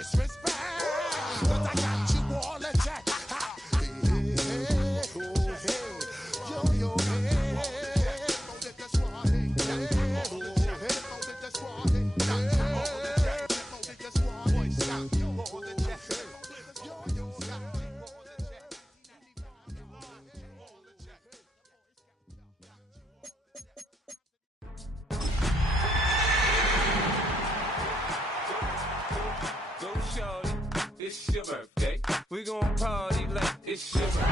disrespect. 'Cause I got you all a jack. It's your birthday. We gon' party like it's your birthday.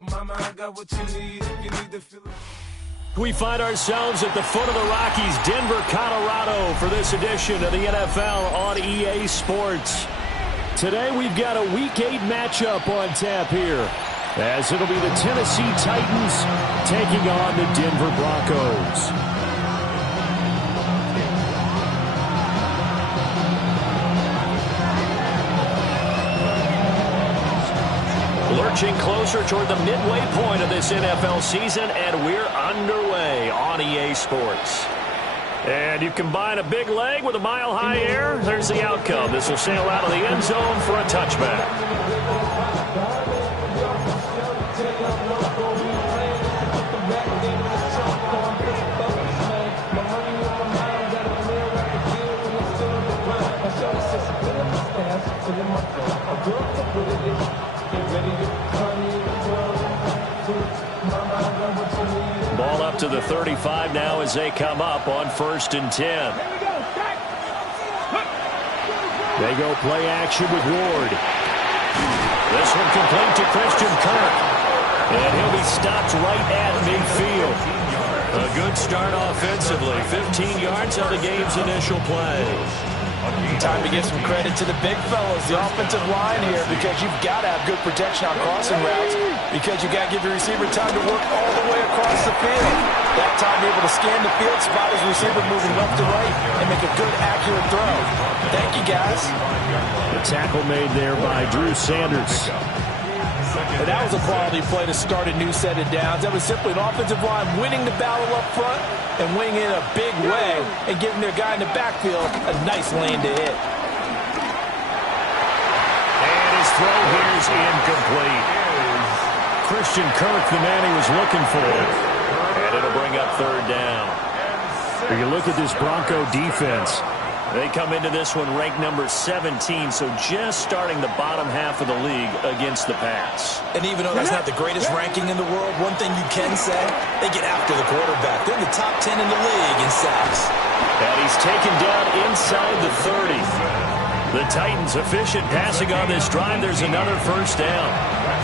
Mama, I got what you need. You need to feel it. We find ourselves at the foot of the Rockies, Denver, Colorado, for this edition of the NFL on EA Sports. Today we've got a Week 8 matchup on tap here, as it'll be the Tennessee Titans taking on the Denver Broncos. Lurching closer toward the midway point of this NFL season, and we're underway on EA Sports. And you combine a big leg with a mile-high air, there's the outcome. This will sail out of the end zone for a touchback. Ball up to the 35 now as they come up on 1st and 10. They go play action with Ward. This one complete to Christian Kirk. And he'll be stopped right at midfield. A good start offensively. 15 yards on the game's initial play. Time to give some credit to the big fellas, the offensive line here, because you've got to have good protection on crossing routes, because you got to give your receiver time to work all the way across the field. That time to be able to scan the field, spot his receiver moving left to right, and make a good, accurate throw. Thank you, guys. The tackle made there by Drew Sanders. And that was a quality play to start a new set of downs. That was simply an offensive line winning the battle up front and winning it in a big way and giving their guy in the backfield a nice lane to hit. And his throw here is incomplete. Christian Kirk, the man he was looking for. And it'll bring up 3rd down. If you look at this Bronco defense, they come into this one ranked number 17, so just starting the bottom half of the league against the pass. And even though that's not the greatest ranking in the world, one thing you can say, they get after the quarterback. They're in the top 10 in the league in sacks. And he's taken down inside the 30. The Titans efficient passing on this drive. There's another 1st down.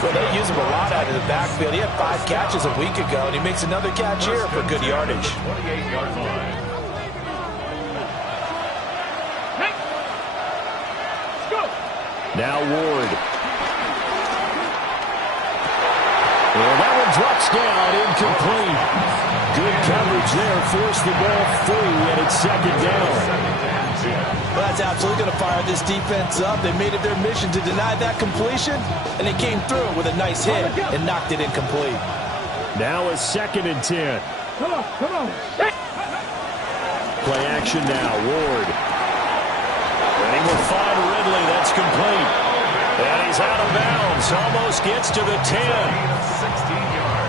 Well, they use him a lot out of the backfield. He had 5 catches a week ago, and he makes another catch here for good yardage. 28-yard line. Now Ward. Well, that one drops down, incomplete. Good coverage there, forced the ball free, and it's 2nd down. Well, that's absolutely going to fire this defense up. They made it their mission to deny that completion, and they came through with a nice hit and knocked it incomplete. Now a 2nd and 10. Come on. Play action now, Ward. And he will find Ridley. That's complete. And he's out of bounds. Almost gets to the 10.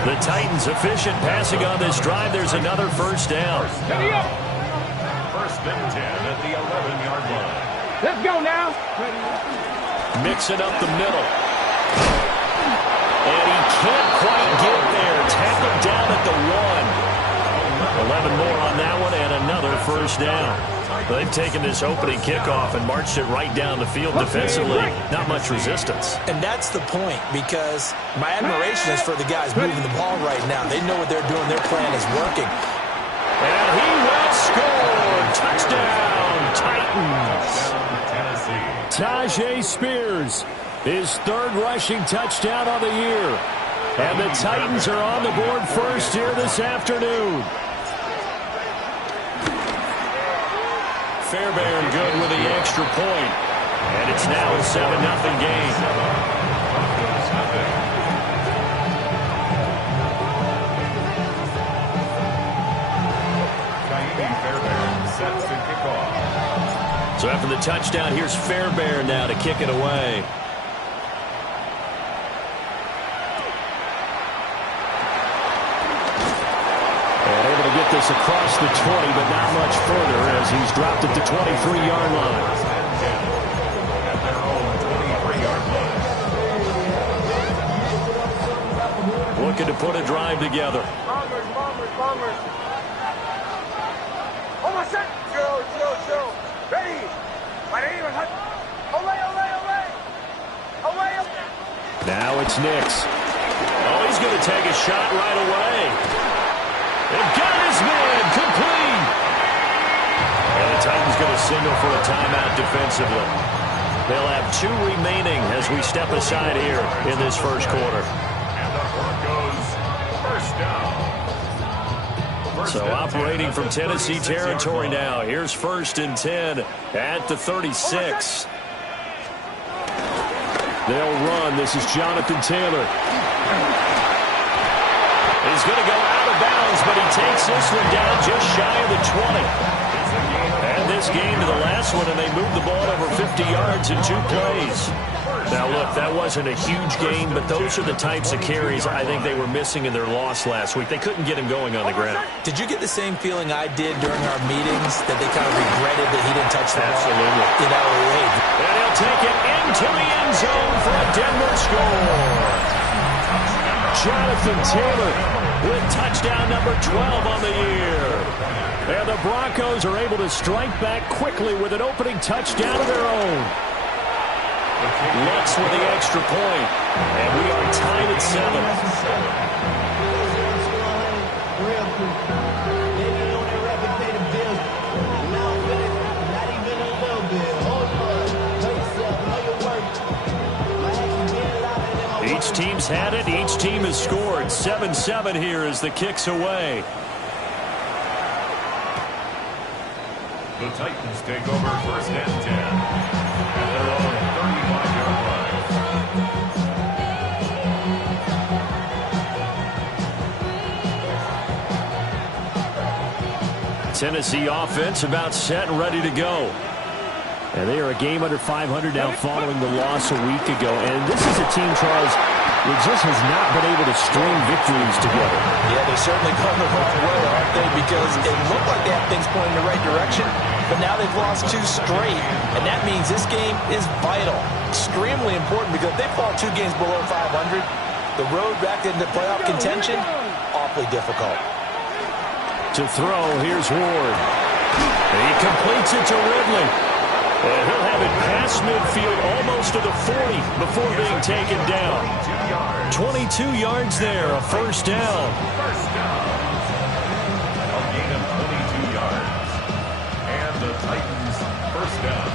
The Titans efficient passing on this drive. There's another 1st down. 1st and 10 at the 11-yard line. Let's go now. Mixing up the middle. And he can't quite get there. Tackled down at the 1. 11 more on that one and another 1st down. They've taken this opening kickoff and marched it right down the field defensively. Not much resistance. And that's the point, because my admiration is for the guys moving the ball right now. They know what they're doing. Their plan is working. And he will score. Touchdown, Titans. Tajay Spears, his 3rd rushing touchdown of the year. And the Titans are on the board first here this afternoon. Fairbairn good with the extra point. And it's now a 7-0 game. So after the touchdown, here's Fairbairn now to kick it away. And able to get this across the 20, but not much further as he's dropped at the 23-yard line. At their own 23-yard line. Looking to put a drive together. Bombers. Oh, my shit. Chill. Ready. My name is Olay. Now it's Nix. Oh, he's going to take a shot right away. And got his man complete. And the Titans going to signal for a timeout defensively. They'll have 2 remaining as we step aside here in this first quarter. And the Broncos first down. So operating from Tennessee territory now. Here's 1st and 10 at the 36. They'll run. This is Jonathan Taylor. He's going to go out of bounds, but he takes this one down just shy of the 20. And this game to the last one, and they moved the ball over 50 yards in 2 plays. Now, look, that wasn't a huge gain, but those are the types of carries I think they were missing in their loss last week. They couldn't get him going on the ground. Did you get the same feeling I did during our meetings, that they kind of regretted that he didn't touch the ball? Absolutely. You know, hey. And he'll take it into the end zone for a Denver score. Jonathan Taylor with touchdown number 12 on the year. And the Broncos are able to strike back quickly with an opening touchdown of their own. Lutz with the extra point, and we are tied at 7. Each team's had it. Each team has scored. 7-7 here as the kick's away. The Titans take over 1st and 10 at their own 35-yard line. Tennessee offense about set and ready to go. And they are a game under 500 now following the loss a week ago. And this is a team, Charles, that just has not been able to string victories together. Yeah, they're certainly going the wrong way, aren't they? Because it looked like they have things pointing in the right direction, but now they've lost 2 straight. And that means this game is vital, extremely important, because if they fall 2 games below 500, the road back into playoff contention, awfully difficult. To throw, here's Ward. He completes it to Ridley. And he'll have it past midfield almost to the 40 before being taken down. 22 yards there, a first down. First down. A gain of 22 yards. And the Titans first down.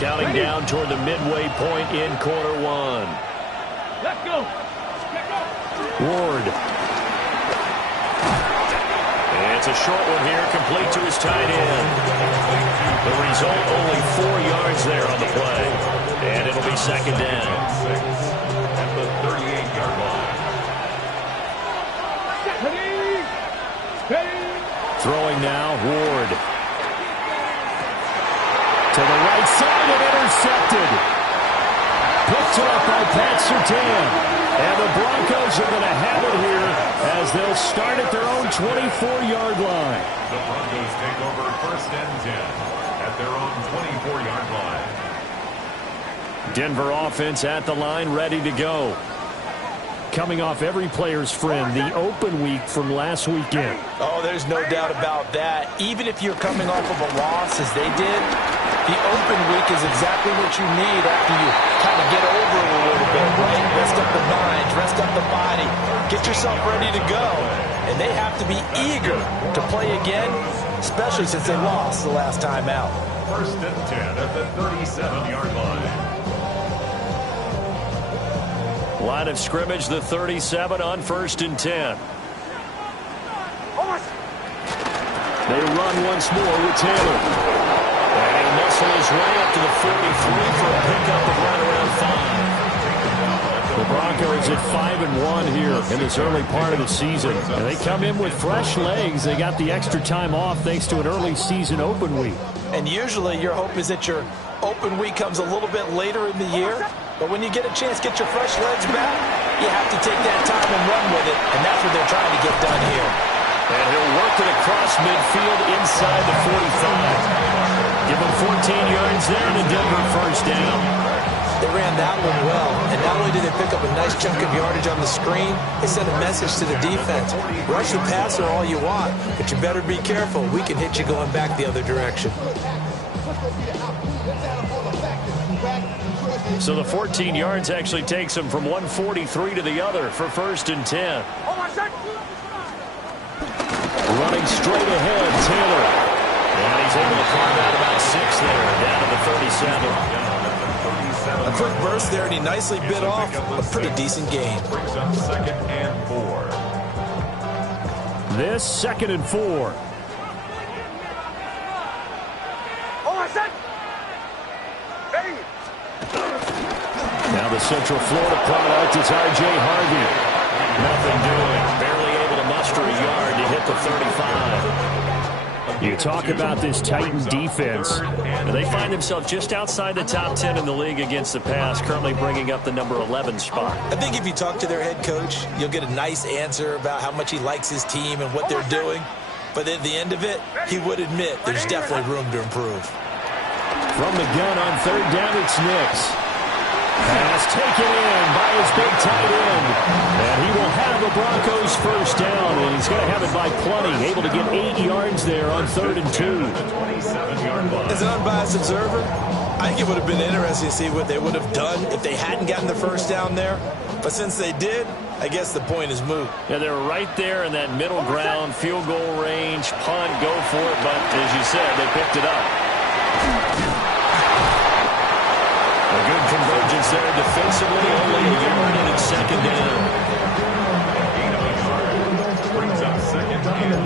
Counting down toward the midway point in quarter 1. Let's go. Ward. It's a short one here, complete to his tight end. The result, only 4 yards there on the play. And it'll be second down. At the 38-yard line. Throwing now, Ward. To the right side and intercepted. Picked up by Pat Surtain. And the Broncos are going to have it here as they'll start at their own 24-yard line. The Broncos take over 1st and 10 at their own 24-yard line. Denver offense at the line, ready to go. Coming off every player's friend, the open week from last weekend. Oh, there's no doubt about that. Even if you're coming off of a loss, as they did, the open week is exactly what you need after you kind of get over it a little bit, right? Rest up the mind, rest up the body, get yourself ready to go. And they have to be eager to play again, especially since they lost the last time out. 1st and 10 at the 37-yard line. Line of scrimmage, the 37 on 1st and 10. They run once more with Taylor. And he muscles his way up to the 43 for a pickup of right around 5. The Broncos at 5-1 here in this early part of the season. And they come in with fresh legs. They got the extra time off thanks to an early season open week. And usually your hope is that your open week comes a little bit later in the year. But when you get a chance to get your fresh legs back, you have to take that time and run with it. And that's what they're trying to get done here. And he'll work it across midfield inside the 45. Give him 14 yards there and a Denver first down. They ran that one well, and not only did they pick up a nice chunk of yardage on the screen, they sent a message to the defense. Rush the passer all you want, but you better be careful. We can hit you going back the other direction. So the 14 yards actually takes him from 143 to the other for 1st and 10. Running straight ahead, Taylor. And he's able to climb out about 6 there, down to the 37. A quick burst there, and he nicely bit off a pretty decent gain. Brings up 2nd and 4. This 2nd and 4. Now the Central Florida product is R.J. Harvey. Nothing doing. Barely able to muster a yard to hit the 35. You talk about this Titan defense. They find themselves just outside the top 10 in the league against the pass, currently bringing up the number 11 spot. I think if you talk to their head coach, you'll get a nice answer about how much he likes his team and what they're doing. But at the end of it, he would admit there's definitely room to improve. From the gun on 3rd down, it's Nix. Pass taken in by his big tight end. And he will have the Broncos first down, and he's going to have it by plenty. Able to get 8 yards there on 3rd and 2. As an unbiased observer, I think it would have been interesting to see what they would have done if they hadn't gotten the first down there. But since they did, I guess the point is moot. Yeah, they're right there in that middle ground, field goal range, punt, go for it. But as you said, they picked it up. A good convergence there defensively, only a yard, and it's 2nd down. Brings up 2nd and 9. And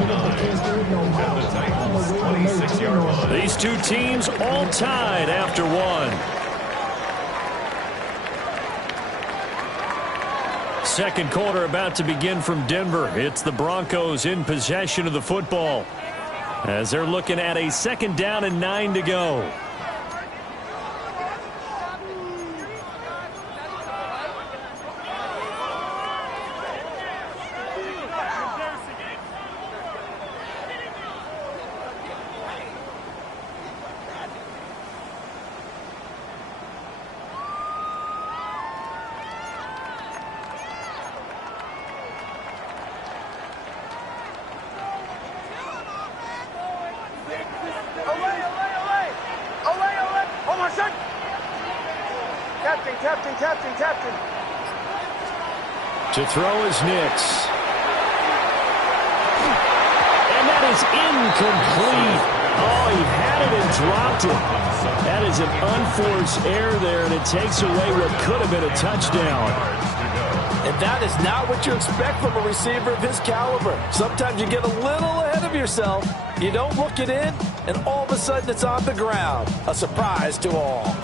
the Titans 26-yard line. These two teams all tied after one. Second quarter about to begin from Denver. It's the Broncos in possession of the football as they're looking at a 2nd down and 9 to go. Captain. To throw is Nix. And that is incomplete. Oh, he had it and dropped it. That is an unforced error there, and it takes away what could have been a touchdown. And that is not what you expect from a receiver of his caliber. Sometimes you get a little ahead of yourself. You don't look it in, and all of a sudden it's on the ground. A surprise to all.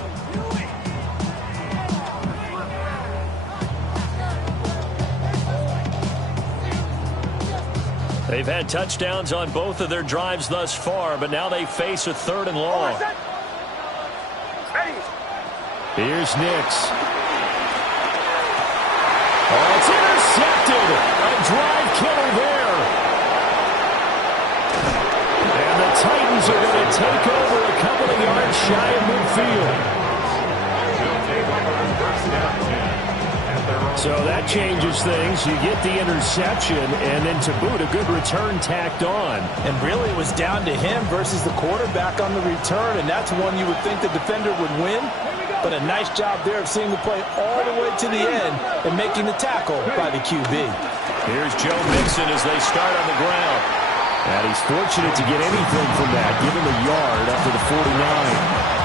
They've had touchdowns on both of their drives thus far, but now they face a 3rd and long. Here's Nix. Oh, it's intercepted. A drive killer there. And the Titans are going to take over a couple of yards shy of midfield. So that changes things. You get the interception, and then to boot, a good return tacked on. And really, it was down to him versus the quarterback on the return, and that's one you would think the defender would win. But a nice job there of seeing the play all the way to the end and making the tackle by the QB. Here's Joe Mixon as they start on the ground. And he's fortunate to get anything from that. Give him a yard after the 49.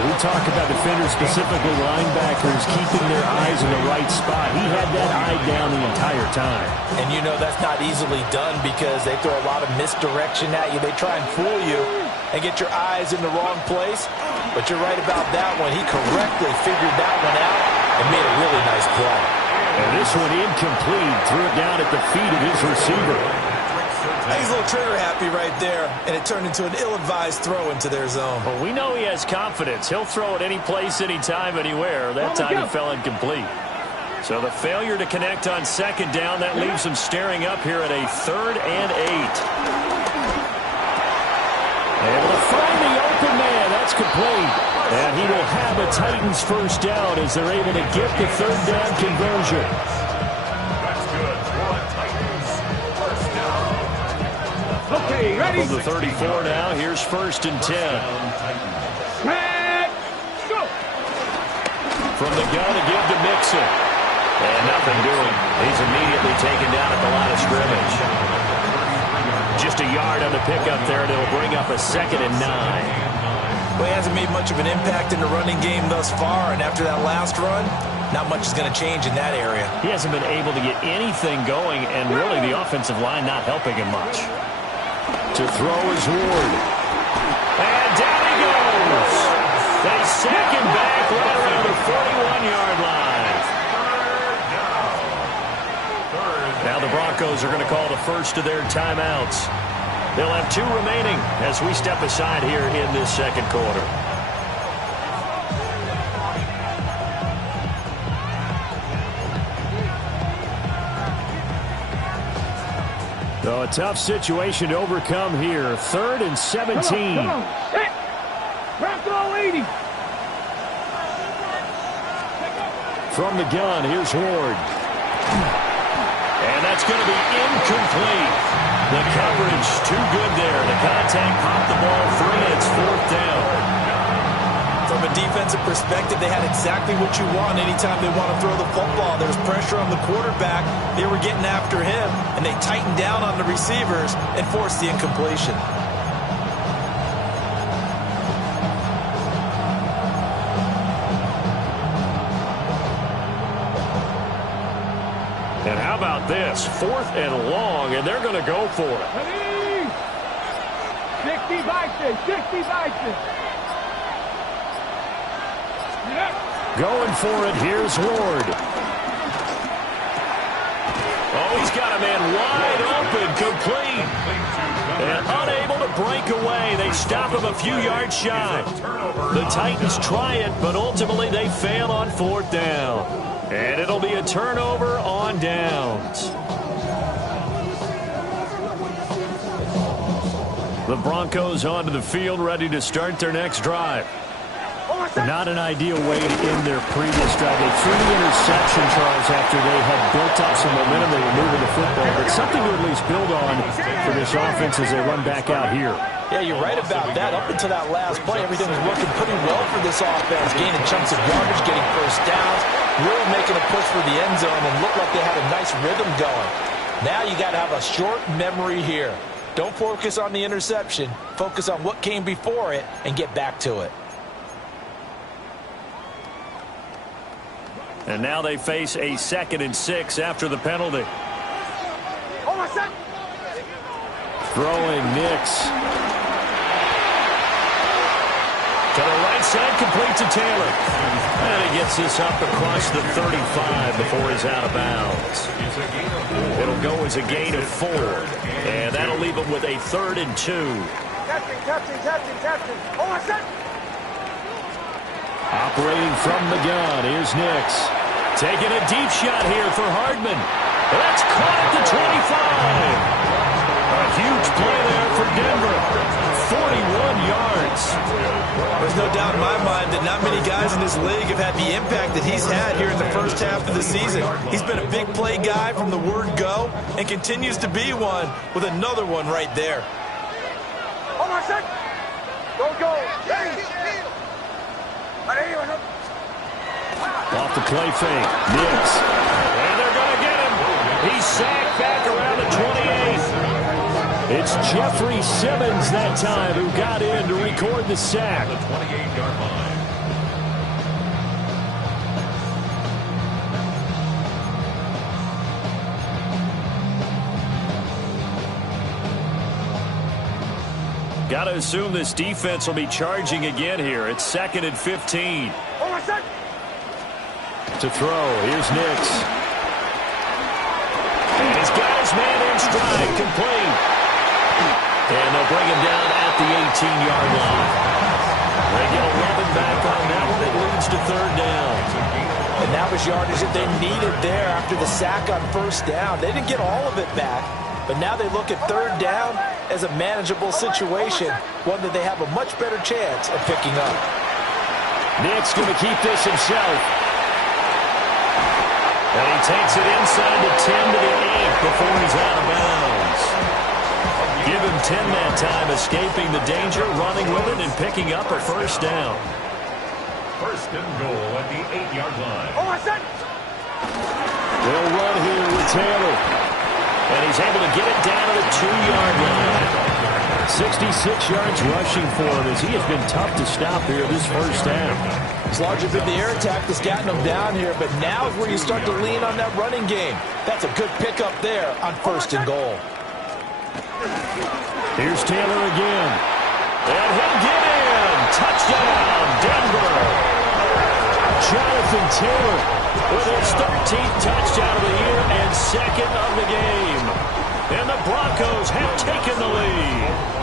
We talk about defenders, specifically linebackers, keeping their eyes in the right spot. He had that eye down the entire time. And you know that's not easily done because they throw a lot of misdirection at you. They try and fool you and get your eyes in the wrong place. But you're right about that one. He correctly figured that one out and made a really nice play. And this one incomplete. Threw it down at the feet of his receiver. He's a little trigger happy right there, and it turned into an ill-advised throw into their zone. Well, we know he has confidence. He'll throw it any place, anytime, anywhere. That time he fell incomplete. So the failure to connect on second down, that leaves him staring up here at a 3rd and 8. Able to find the open man. That's complete. And he will have a Titans first down as they're able to get the 3rd down conversion. That's good for a Titans first down. Okay, ready? From the 34 now, here's 1st and 10. Red, go! From the gun to give to Mixon. And nothing doing. He's immediately taken down at the line of scrimmage. Just a yard on the pickup there, and it'll bring up a 2nd and 9. Well, he hasn't made much of an impact in the running game thus far, and after that last run, not much is going to change in that area. He hasn't been able to get anything going, and really the offensive line not helping him much. To throw is Ward. And down he goes. They sack him back right around the 41-yard line. Now the Broncos are going to call the first of their timeouts. They'll have 2 remaining as we step aside here in this second quarter. So a tough situation to overcome here. 3rd and 17. Come on. Hit. Bronco 80. From the gun, here's Ward. And that's going to be incomplete. The coverage too good there. The contact popped the ball free, and it's 4th down. From a defensive perspective, they had exactly what you want anytime they want to throw the football. There's pressure on the quarterback. They were getting after him, and they tightened down on the receivers and forced the incompletion. And how about this? 4th and long, and they're going to go for it. Ready? 60 Bison. 60 Bison. Going for it, here's Ward. Oh, he's got a man wide open, complete. And unable to break away. They stop him a few yards shy. The Titans try it, but ultimately they fail on 4th down. And it'll be a turnover on downs. The Broncos onto the field, ready to start their next drive. Not an ideal way to end their previous drive. They threw the interception, Charles, after they had built up some momentum. They were moving the football, but something to at least build on for this offense as they run back out here. Yeah, you're right about that. Up until that last play, everything was working pretty well for this offense, gaining chunks of yardage, getting first downs, really making a push for the end zone, and looked like they had a nice rhythm going. Now you got to have a short memory here. Don't focus on the interception. Focus on what came before it and get back to it. And now they face a 2nd and 6 after the penalty. Oh, my son. Throwing Nix. To the right side, complete to Taylor. And he gets this up across the 35 before he's out of bounds. It'll go as a gain of 4. And that'll leave him with a 3rd and 2. Captain. Oh, my son. Operating from the gun, here's Nix. Taking a deep shot here for Hardman. That's caught at the 25. A huge play there for Denver. 41 yards. There's no doubt in my mind that not many guys in this league have had the impact that he's had here in the first half of the season. He's been a big play guy from the word go and continues to be one with another one right there. Oh, my son. Don't go. Ready. Off the play fake, Nix. And they're going to get him. He's sacked back around the 28. It's Jeffrey Simmons that time who got in to record the sack. The 28-yard line. Got to assume this defense will be charging again here. It's 2nd and 15. Oh, my son. To throw. Here's Nix. And he's got his man in stride. Complete. And they'll bring him down at the 18-yard line. They get 11 back on that one. It leads to third down. And that was yardage that they needed there after the sack on first down. They didn't get all of it back, but now they look at third down as a manageable situation, one that they have a much better chance of picking up. Nick's going to keep this himself. And he takes it inside the 10 to the 8 before he's out of bounds. Give him 10 that time, escaping the danger, running with it, and picking up a first down. First and goal at the 8-yard line. Oh, I said. They'll run here with Taylor. And he's able to get it down to the 2-yard line. 66 yards rushing for him as he has been tough to stop here this first half. It's largely been the air attack that's gotten him down here, but now is where you start to lean on that running game. That's a good pickup there on first and goal. Here's Taylor again. And he'll get in. Touchdown, Denver. Jonathan Taylor with his 13th touchdown of the year and second of the game. And the Broncos have taken the lead.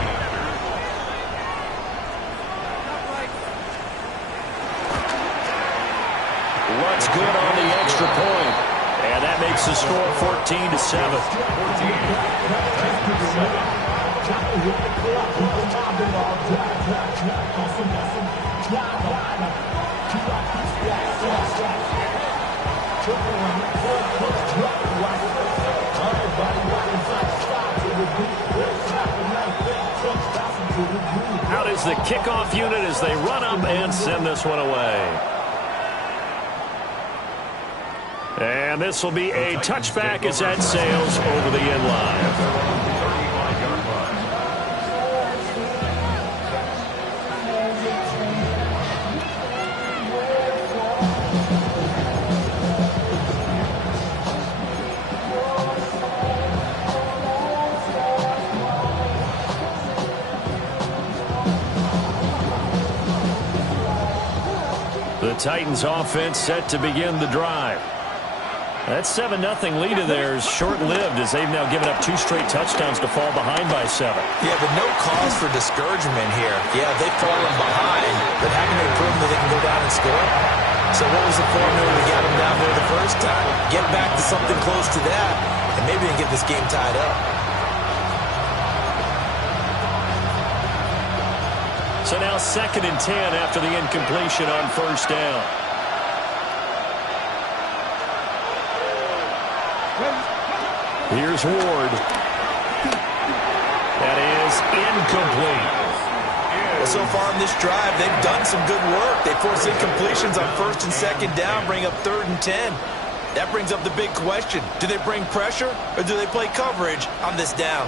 What's good on the extra point? And that makes the score 14-7. Out is the kickoff unit as they run up and send this one away. And this will be a touchback as that sails over the end line. The Titans offense set to begin the drive. That 7-0 lead of theirs short-lived as they've now given up 2 straight touchdowns to fall behind by 7. Yeah, but no cause for discouragement here. Yeah, they've fallen behind, but haven't they proven that they can go down and score? So what was the formula to get them down there the first time? Get back to something close to that, and maybe they can get this game tied up. So now 2nd and 10 after the incompletion on first down. Here's Ward. That is incomplete. Well, so far in this drive, they've done some good work. They force incompletions on 1st and 2nd down, bring up 3rd and 10. That brings up the big question. Do they bring pressure or do they play coverage on this down?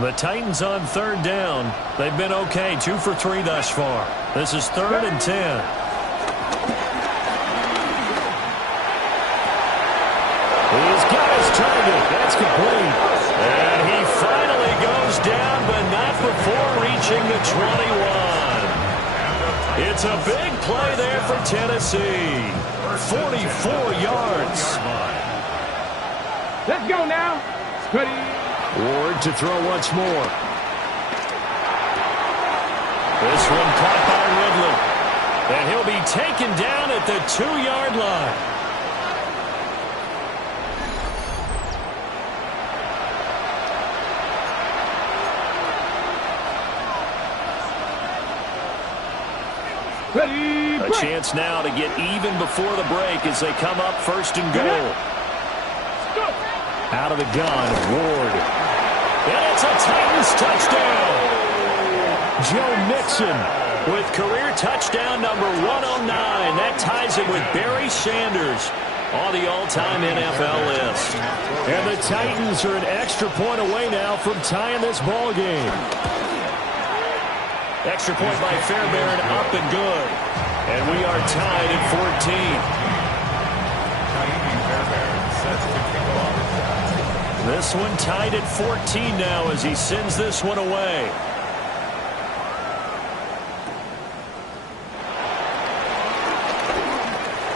The Titans on 3rd down. They've been okay, 2 for 3 thus far. This is 3rd and 10. He's got his target. That's complete. And he finally goes down, but not before reaching the 21. It's a big play there for Tennessee. 44 yards. Let's go now. Ready. Ward to throw once more. This one caught by Ridley. And he'll be taken down at the 2-yard line. Ready. A chance now to get even before the break as they come up 1st and goal. Out of the gun, Ward. And it's a Titans touchdown. Joe Mixon with career touchdown number 109. That ties him with Barry Sanders on the all-time NFL list. And the Titans are an extra point away now from tying this ball game. Extra point by Fairbairn, up and good. And we are tied at 14. Fairbairn sets the This one tied at 14 now as he sends this one away.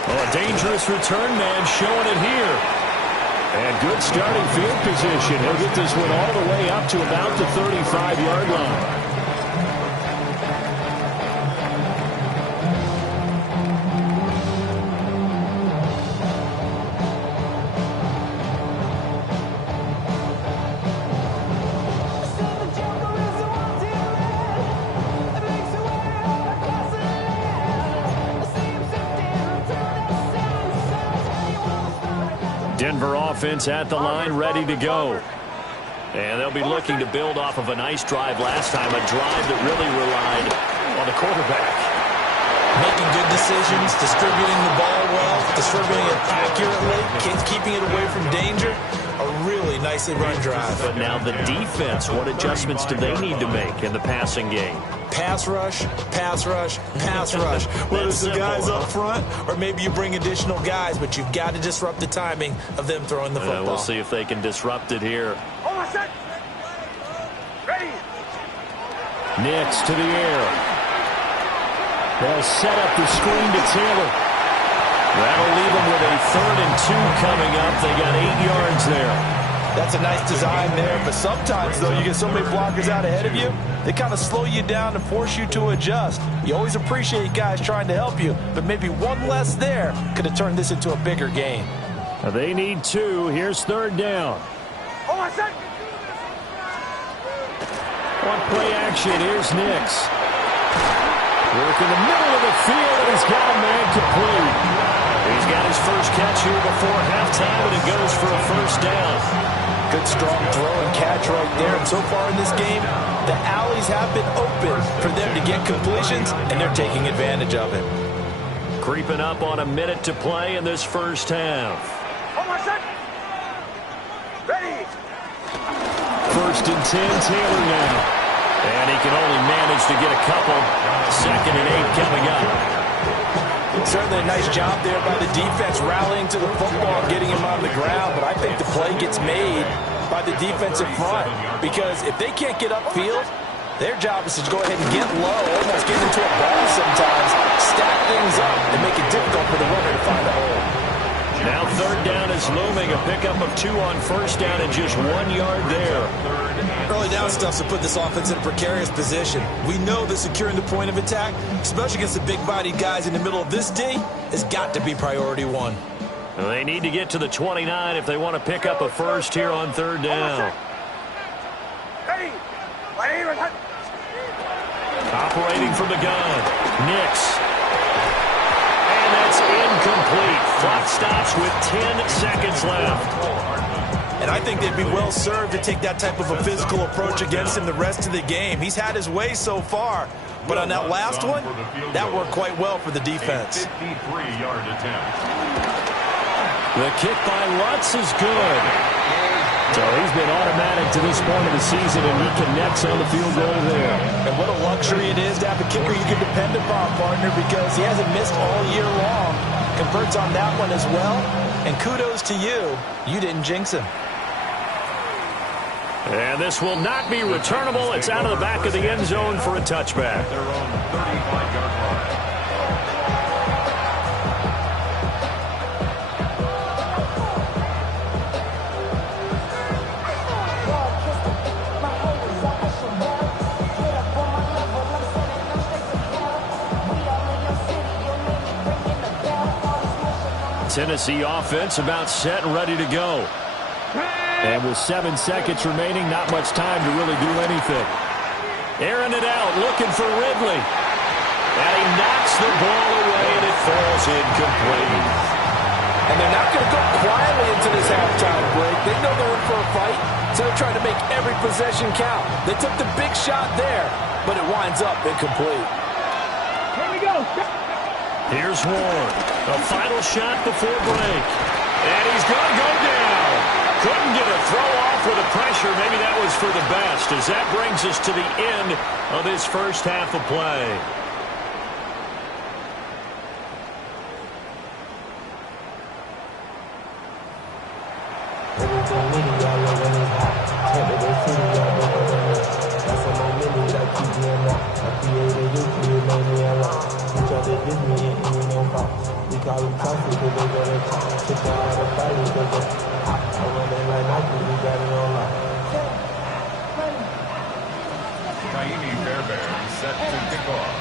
Oh, a dangerous return man showing it here. And good starting field position. He'll get this one all the way up to about the 35-yard line. Denver offense at the line, ready to go. And they'll be looking to build off of a nice drive last time, a drive that really relied on the quarterback. Making good decisions, distributing the ball well, distributing it accurately, keeping it away from danger. A really nicely run drive. But now the defense, what adjustments do they need to make in the passing game? Pass rush, pass rush, pass rush. Whether it's the guys up front or maybe you bring additional guys, but you've got to disrupt the timing of them throwing the football. We'll see if they can disrupt it here. Hold on, set. Ready. Nix to the air. They'll set up the screen to Taylor. That'll leave them with a 3rd and 2 coming up. They got 8 yards there. That's a nice design there, but sometimes, though, you get so many blockers out ahead of you, they kind of slow you down and force you to adjust. You always appreciate guys trying to help you, but maybe one less there could have turned this into a bigger game. They need 2. Here's 3rd down. Hold on, set. On play action, here's Nix. Work in the middle of the field, and he's got a man complete. He's got his first catch here before halftime, and it goes for a 1st down. Good, strong throw and catch right there. And so far in this game, the alleys have been open for them to get completions, and they're taking advantage of it. Creeping up on a minute to play in this first half. Hold on, set. Ready. 1st and 10, Taylor now. And he can only manage to get a couple. 2nd and 8 coming up. Certainly a nice job there by the defense rallying to the football and getting him on the ground, but I think the play gets made by the defensive front because if they can't get upfield, their job is to go ahead and get low, almost get into a ball sometimes, stack things up, and make it difficult for the runner to find a hole. Now 3rd down is looming, a pickup of 2 on 1st down and just 1 yard there. Early down stuff to put this offense in a precarious position. We know that securing the point of attack, especially against the big-bodied guys in the middle of this D, has got to be priority 1. Well, they need to get to the 29 if they want to pick up a 1st here on 3rd down. Ready. My name is Operating from the gun, Nix. And that's incomplete. Clock stops with 10 seconds left. And I think they'd be well served to take that type of a physical approach against him the rest of the game. He's had his way so far, but on that last one, that worked quite well for the defense. 53-yard attempt. The kick by Lutz is good. So he's been automatic to this point of the season, and he connects on the field goal there. And what a luxury it is to have a kicker you can depend upon, partner, because he hasn't missed all year long. Converts on that one as well. And kudos to you. You didn't jinx him. And this will not be returnable. It's out of the back of the end zone for a touchback. Their own 35-yard line. Tennessee offense about set and ready to go. And with 7 seconds remaining, not much time to really do anything. Airing it out, looking for Ridley. And he knocks the ball away, and it falls incomplete. And they're not going to go quietly into this halftime break. They know they're in for a fight, so they're trying to make every possession count. They took the big shot there, but it winds up incomplete. Here we go. Here's Ward. A final shot before break. And he's going to go down. Couldn't get a throw off with the pressure. Maybe that was for the best, as that brings us to the end of this first half of play. set to kick off.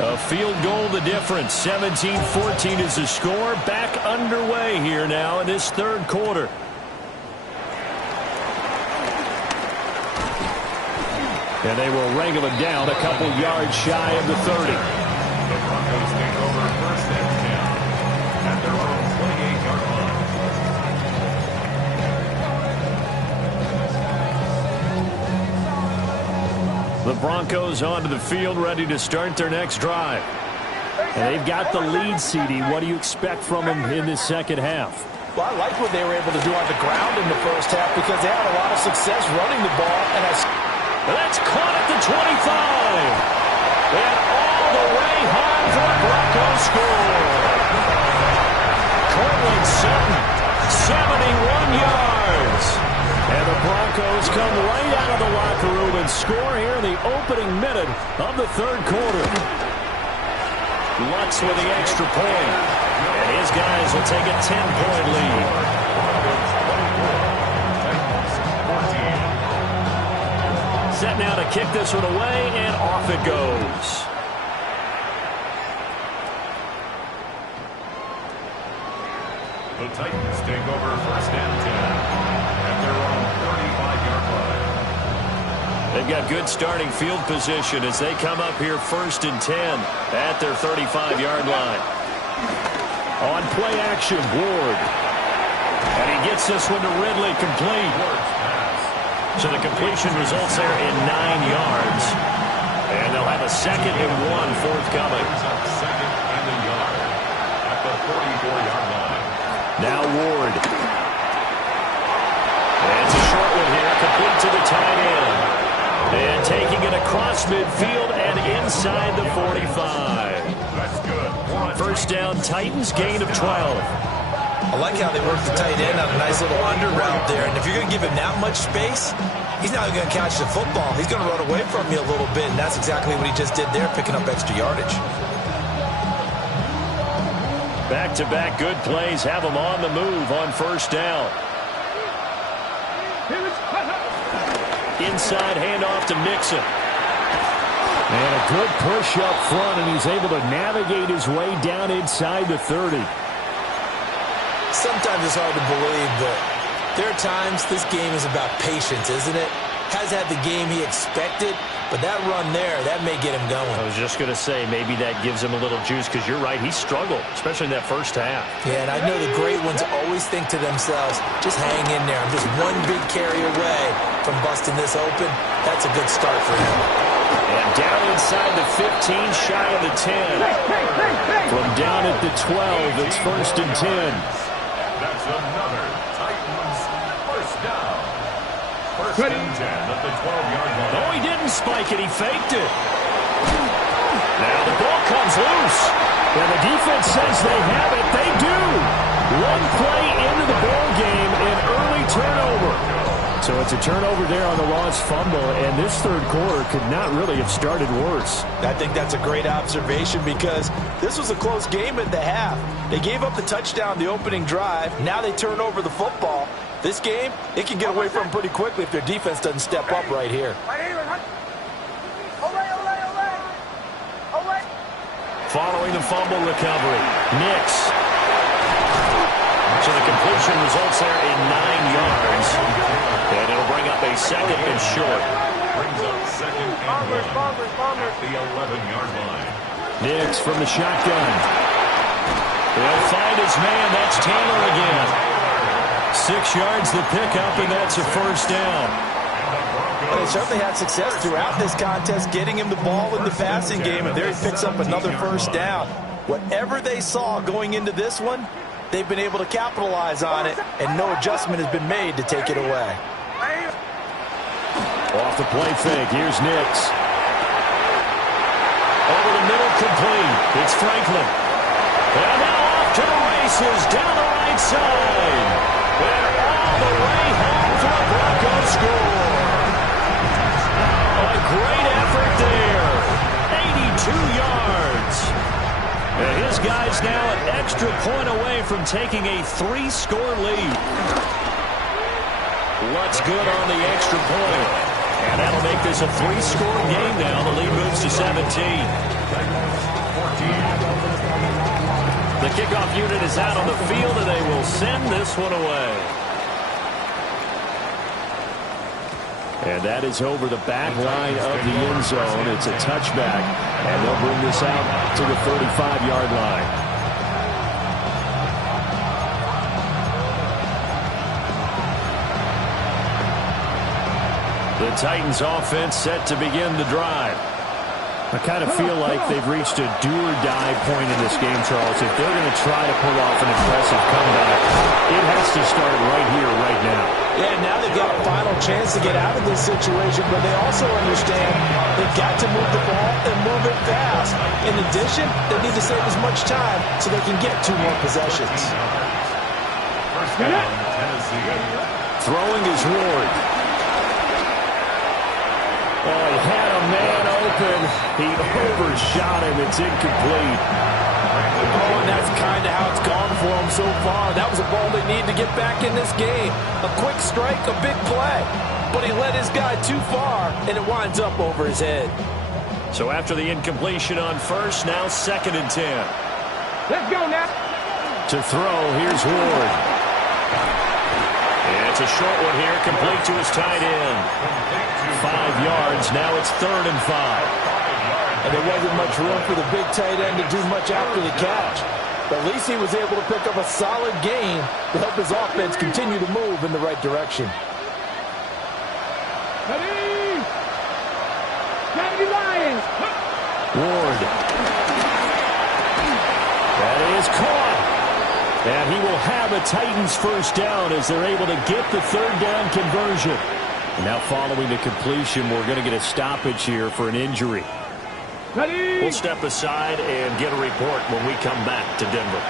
A field goal the difference. 17-14 is the score. Back underway here now in this third quarter. And they will wrangle it down a couple yards shy of the 30. The Broncos take over first and 10 at their own 28-yard line. The Broncos onto the field, ready to start their next drive. And they've got the lead, CD. What do you expect from them in this second half? Well, I like what they were able to do on the ground in the first half because they had a lot of success running the ball. And that's caught at the 25. And all the way home for the Broncos score. Cortland Sutton, 71 yards. And the Broncos come right out of the locker room and score here in the opening minute of the third quarter. Lutz with the extra point. And his guys will take a 10-point lead. Set now to kick this one away, and off it goes. The Titans take over first and 10 at their own 35-yard line. They've got good starting field position as they come up here first and 10 at their 35-yard line. On play action, Ward. And he gets this one to Ridley, complete. So the completion results there in 9 yards. And they'll have a 2nd and 1 forthcoming. Second and a yard at the 44-yard line. Now Ward. And it's a short one here, complete to the tight end. And taking it across midfield and inside the 45. That's good. First down, Titans, gain of 12. I like how they work the tight end on a nice little under route there. And if you're going to give him that much space, he's not going to catch the football. He's going to run away from you a little bit, and that's exactly what he just did there, picking up extra yardage. Back-to-back good plays have him on the move on first down. Inside handoff to Mixon. And a good push up front, and he's able to navigate his way down inside the 30. Sometimes it's hard to believe, but there are times this game is about patience, isn't it? Has had the game he expected, but that run there, that may get him going. I was just going to say, maybe that gives him a little juice, because you're right, he struggled, especially in that first half. Yeah, and I know the great ones always think to themselves, just hang in there. I'm just one big carry away from busting this open. That's a good start for him. And down inside the 15, shy of the 10. From down at the 12, it's first and 10. That's another Titans first down. First and 10 at the 12-yard line. No, he didn't spike it. He faked it. Now the ball comes loose. And the defense says they have it. They do. One play into the ball game, an early turnover. So it's a turnover there on the lost fumble, and this third quarter could not really have started worse. I think that's a great observation because this was a close game at the half. They gave up the touchdown the opening drive. Now they turn over the football. This game, it can get away from them pretty quickly if their defense doesn't step up right here. Following the fumble recovery, Nix. So the completion results there in 9 yards. And it'll bring up a 2nd and short. Brings up 2nd and 1 at the 11-yard line. Nix from the shotgun. They'll find his man. That's Taylor again. 6 yards the pickup, and that's a first down. Well, they certainly had success throughout this contest, getting him the ball in the passing game, and there he picks up another first down. Whatever they saw going into this one, they've been able to capitalize on it, and no adjustment has been made to take it away. Off the play fake, here's Nix. Over the middle, complete. It's Franklin. And now off to the races, down the right side. And all the way home for the Broncos score. A great effort there. 82 yards. And his guys now an extra point away from taking a 3-score lead. Lutz good on the extra point. And that'll make this a 3-score game now. The lead moves to 17. The kickoff unit is out on the field, and they will send this one away. And that is over the back line of the end zone. It's a touchback, and they'll bring this out to the 35-yard line. The Titans offense set to begin the drive. I kind of feel like they've reached a do-or-die point in this game, Charles. If they're going to try to pull off an impressive comeback, it has to start right here, right now. Yeah, now they've got a final chance to get out of this situation, but they also understand they've got to move the ball and move it fast. In addition, they need to save as much time so they can get 2 more possessions. First down, Tennessee. Throwing is Ward. Oh, he had a man open. He overshot him. It's incomplete. Oh, and that's kind of how it's gone for him so far. That was a ball they need to get back in this game. A quick strike, a big play. But he led his guy too far, and it winds up over his head. So after the incompletion on first, now 2nd and 10. Let's go now. To throw, here's Ward. And it's a short one here, complete to his tight end. 5 yards, now it's 3rd and 5. And there wasn't much room for the big tight end to do much after the catch. But at least he was able to pick up a solid gain to help his offense continue to move in the right direction. Ward. That is caught. And he will have a Titans first down as they're able to get the 3rd down conversion. Now following the completion, we're going to get a stoppage here for an injury. We'll step aside and get a report when we come back to Denver.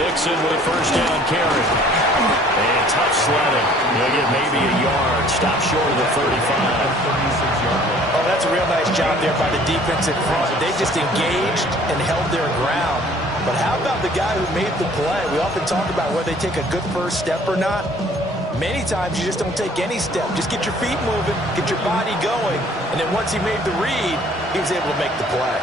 Mixon with a first down carry. And tough sledding. He'll get maybe a yard. Stop short of the 35. Oh, that's a real nice job there by the defense in front. They just engaged and held their ground. But how about the guy who made the play? We often talk about whether they take a good first step or not. Many times you just don't take any step. Just get your feet moving, get your body going, and then once he made the read, he was able to make the play.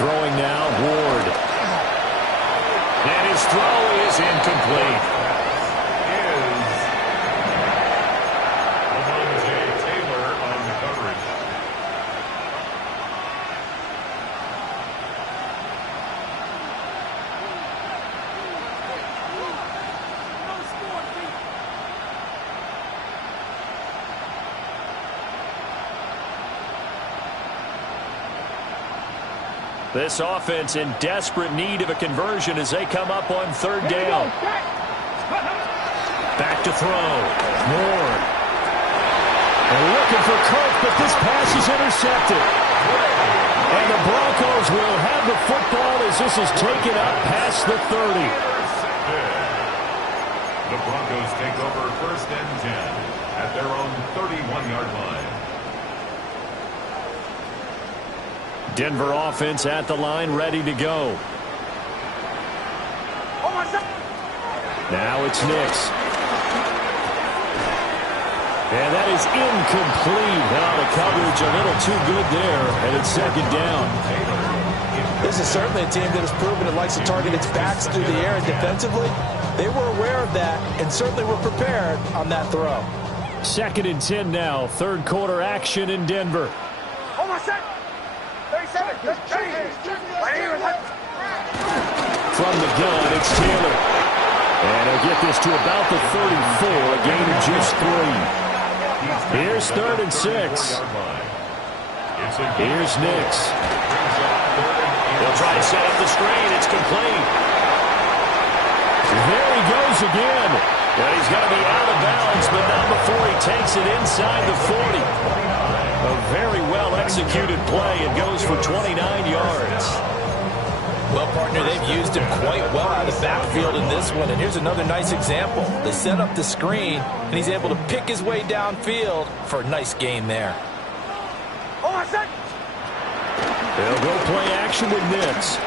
Throwing now, Ward. And his throw is incomplete. Taylor on the coverage. This offense in desperate need of a conversion as they come up on 3rd down. Back to throw. Ward. They're looking for Kirk, but this pass is intercepted. And the Broncos will have the football as this is taken up past the 30. The Broncos take over 1st and 10 at their own 31-yard line. Denver offense at the line, ready to go. Now it's Nix. And that is incomplete. Now the coverage a little too good there, and it's 2nd down. This is certainly a team that has proven it likes to target its backs through the air, and defensively, they were aware of that and certainly were prepared on that throw. 2nd and 10 now, 3rd quarter action in Denver. From the gun, it's Taylor. And he'll get this to about the 34, a gain of just 3. Here's 3rd and 6. Here's Nix. He'll try to set up the screen. It's complete. There he goes again. But he's going to be out of bounds, but not before he takes it inside the 40. A very well-executed play. It goes for 29 yards. Well, partner, they've used him quite well out of the backfield in this one. And here's another nice example. They set up the screen, and he's able to pick his way downfield for a nice gain there. They'll go play action with Nix.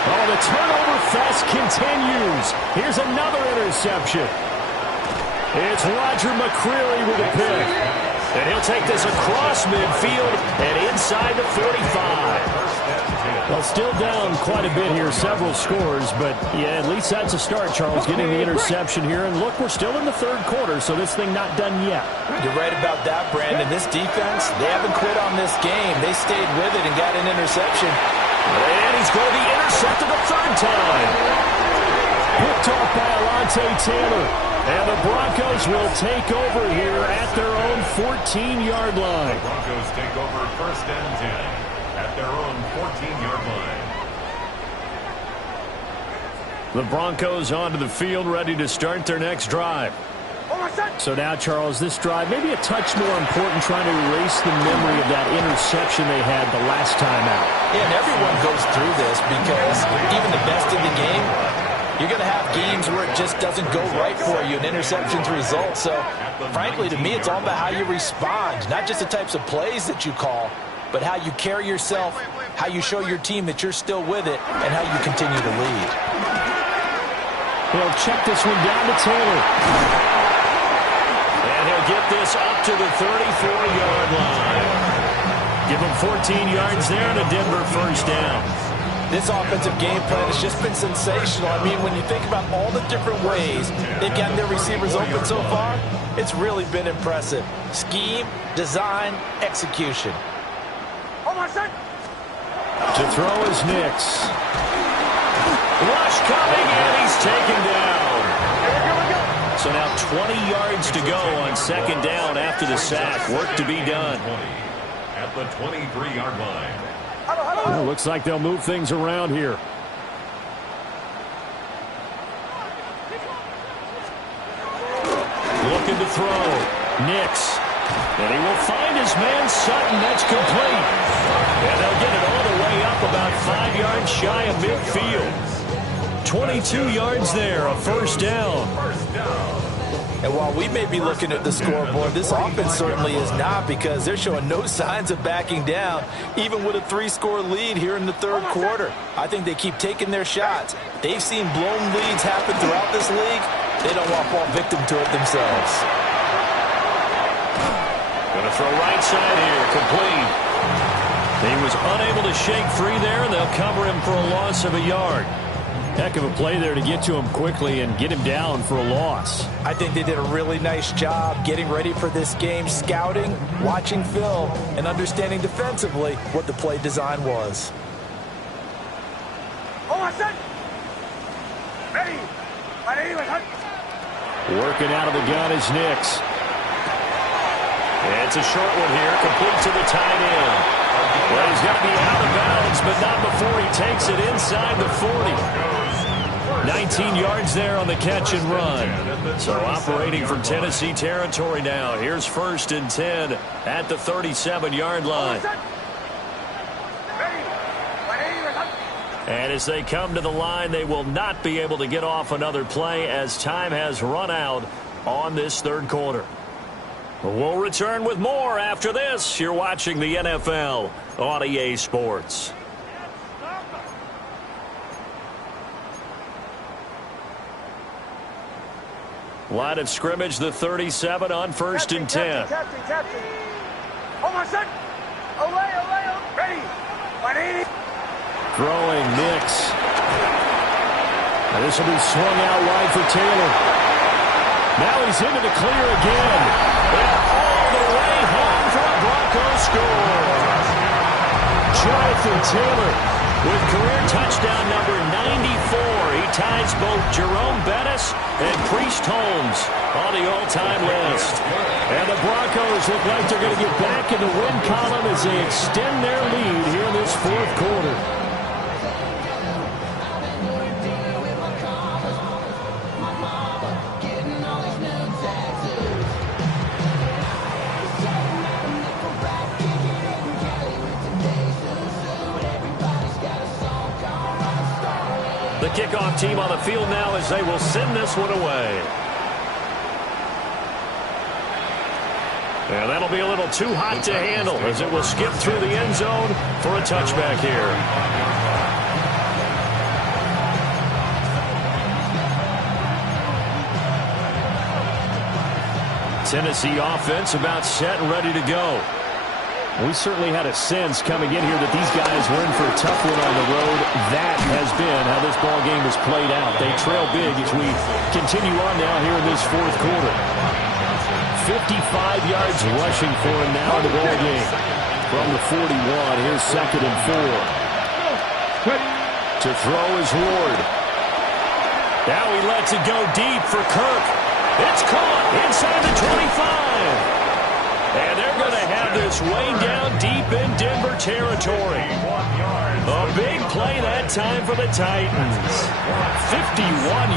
Oh, the turnover fest continues. Here's another interception. It's Roger McCreary with a pick. And he'll take this across midfield and inside the 45. Well, still down quite a bit here, several scores, but yeah, at least that's a start, Charles, getting the interception here. And look, we're still in the third quarter, so this thing not done yet. You're right about that, Brandon. This defense, they haven't quit on this game. They stayed with it and got an interception. And he's going to be intercepted a third time. Picked off by Alontae Taylor. And the Broncos will take over here at their own 14-yard line. The Broncos take over first and 10. At their own 14-yard line. The Broncos onto the field, ready to start their next drive. So now, Charles, this drive maybe a touch more important, trying to erase the memory of that interception they had the last time out. Yeah, and everyone goes through this because even the best in the game, you're going to have games where it just doesn't go right for you, and interceptions result. So, frankly, to me, it's all about how you respond, not just the types of plays that you call, but how you carry yourself, how you show your team that you're still with it, and how you continue to lead. He'll check this one down to Taylor. And he'll get this up to the 34-yard line. Give him 14 yards there and a Denver first down. This offensive game plan has just been sensational. I mean, when you think about all the different ways they've gotten their receivers open so far, it's really been impressive. Scheme, design, execution. To throw is Nix. Rush coming, and he's taken down. So now 20 yards to go on second down after the sack. Work to be done. At the 23-yard line. Well, looks like they'll move things around here. Looking to throw. Nix. And he will find his man Sutton. That's complete. And they'll get it all the way up about 5 yards shy of midfield. 22 yards there, a first down. And while we may be looking at the scoreboard, this offense certainly is not, because they're showing no signs of backing down, even with a 3-score lead here in the third quarter. I think they keep taking their shots. They've seen blown leads happen throughout this league. They don't want to fall victim to it themselves. Going to throw right side here, complete. He was unable to shake free there, and they'll cover him for a loss of a yard. Heck of a play there to get to him quickly and get him down for a loss. I think they did a really nice job getting ready for this game, scouting, watching film, and understanding defensively what the play design was. Working out of the gun is Nix. It's a short one here, complete to the tight end. Well, he's going to be out of bounds, but not before he takes it inside the 40. 19 yards there on the catch and run. So operating from Tennessee territory now. Here's first and 10 at the 37-yard line. And as they come to the line, they will not be able to get off another play as time has run out on this third quarter. We'll return with more after this. You're watching the NFL on EA Sports. Line of scrimmage, the 37 on first and 10. Captain. Almost set. Away. Ready. 180. Throwing Nix. This will be swung out wide for Taylor. Now he's into the clear again. And all the way home for a Broncos score. Jonathan Taylor with career touchdown number 94. He ties both Jerome Bettis and Priest Holmes on the all-time list. And the Broncos look like they're going to get back in the win column as they extend their lead here in this fourth quarter. The kickoff team on the field now as they will send this one away. And that'll be a little too hot to handle as it will skip through the end zone for a touchback here. Tennessee offense about set and ready to go. We certainly had a sense coming in here that these guys were in for a tough one on the road. That has been how this ball game has played out. They trail big as we continue on now here in this fourth quarter. 55 yards rushing for him now in the ball game. From the 41, here's 2nd and 4. To throw is Ward. Now he lets it go deep for Kirk. It's caught inside the 25. And they're going to have this way down deep in Denver territory. A big play that time for the Titans. 51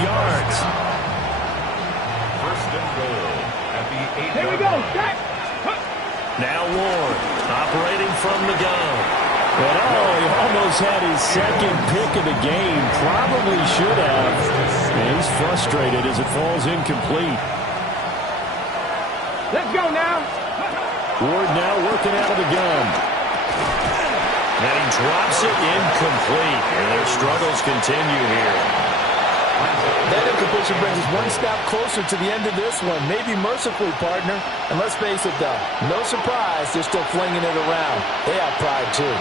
yards. First and goal at the 8-yard line. Here we go. Set. Now Ward operating from the gun. But he almost had his second pick of the game. Probably should have. And he's frustrated as it falls incomplete. Let's go now. Ward now working out of the gun. And he drops it incomplete. And their struggles continue here. That incompletion brings us one step closer to the end of this one. Maybe mercifully, partner. And let's face it, though. No surprise, they're still flinging it around. They have pride, too.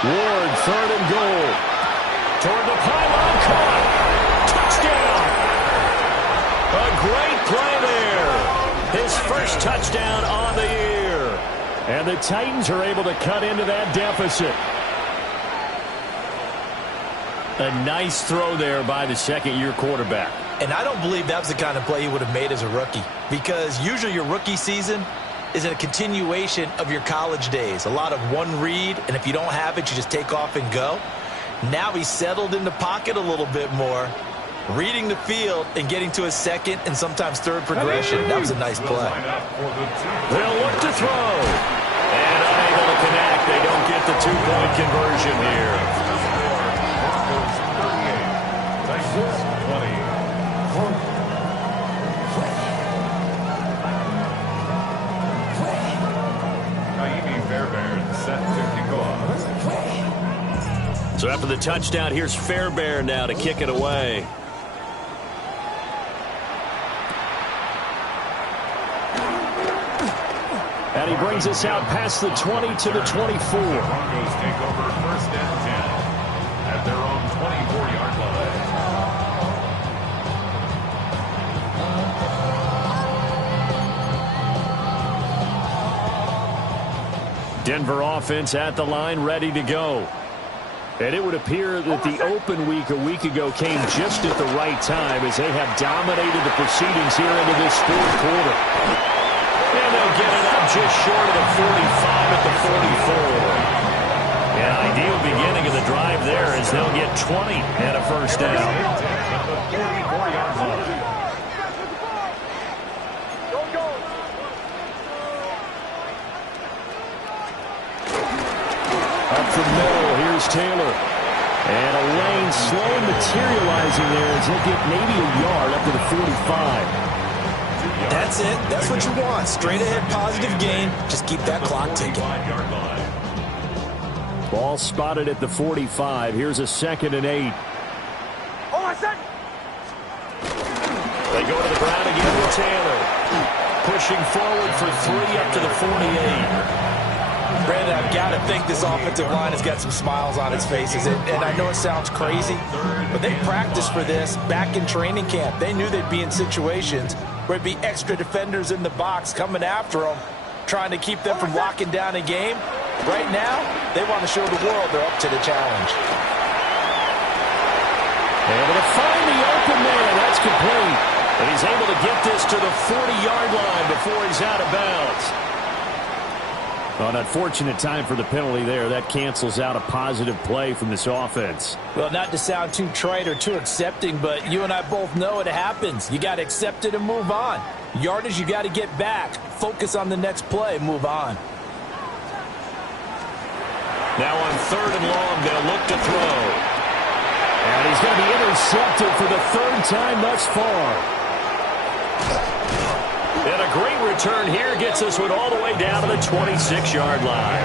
Ward, 3rd and goal. Toward the pylon, caught. Touchdown. A great play there. His first touchdown on the year. And the Titans are able to cut into that deficit. A nice throw there by the second-year quarterback. And I don't believe that was the kind of play he would have made as a rookie. Because usually your rookie season is a continuation of your college days. A lot of one read, and if you don't have it, you just take off and go. Now he's settled in the pocket a little bit more, reading the field and getting to his second and sometimes third progression. That was a nice play. They'll look to throw. And unable to connect. They don't get the two-point conversion here. Broncos 38, Titans 20. Set to kick off. So after the touchdown, here's Fairbairn now to kick it away. And he brings us out past the 20 to the 24. The Broncos take over 1st and 10 at their own 24-yard line. Denver offense at the line, ready to go. And it would appear that the open week a week ago came just at the right time as they have dominated the proceedings here into this fourth quarter. And they'll get it up just short of the 45 at the 44. An ideal beginning of the drive there as they'll get 20 and a first down. Up the middle, here's Taylor. And a lane slow materializing there as he'll get maybe a yard up to the 45. That's it. That's what you want. Straight ahead positive gain. Just keep that clock ticking. Ball spotted at the 45. Here's a 2nd and 8. Oh, I said. They go to the ground again with Taylor. Pushing forward for 3 up to the 48. Brandon, I've got to think this offensive line has got some smiles on its faces. And I know it sounds crazy, but they practiced for this back in training camp. They knew they'd be in situations where it'd be extra defenders in the box coming after them, trying to keep them from locking down a game. Right now, they want to show the world they're up to the challenge. Able to find the open man. That's complete. And he's able to get this to the 40-yard line before he's out of bounds. An unfortunate time for the penalty there. That cancels out a positive play from this offense. Well, not to sound too trite or too accepting, but you and I both know it happens. You got to accept it and move on. Yardage, you got to get back. Focus on the next play. Move on. Now on 3rd and long, they'll look to throw. And he's going to be intercepted for the 3rd time thus far. And a great return here gets us one all the way down to the 26-yard line.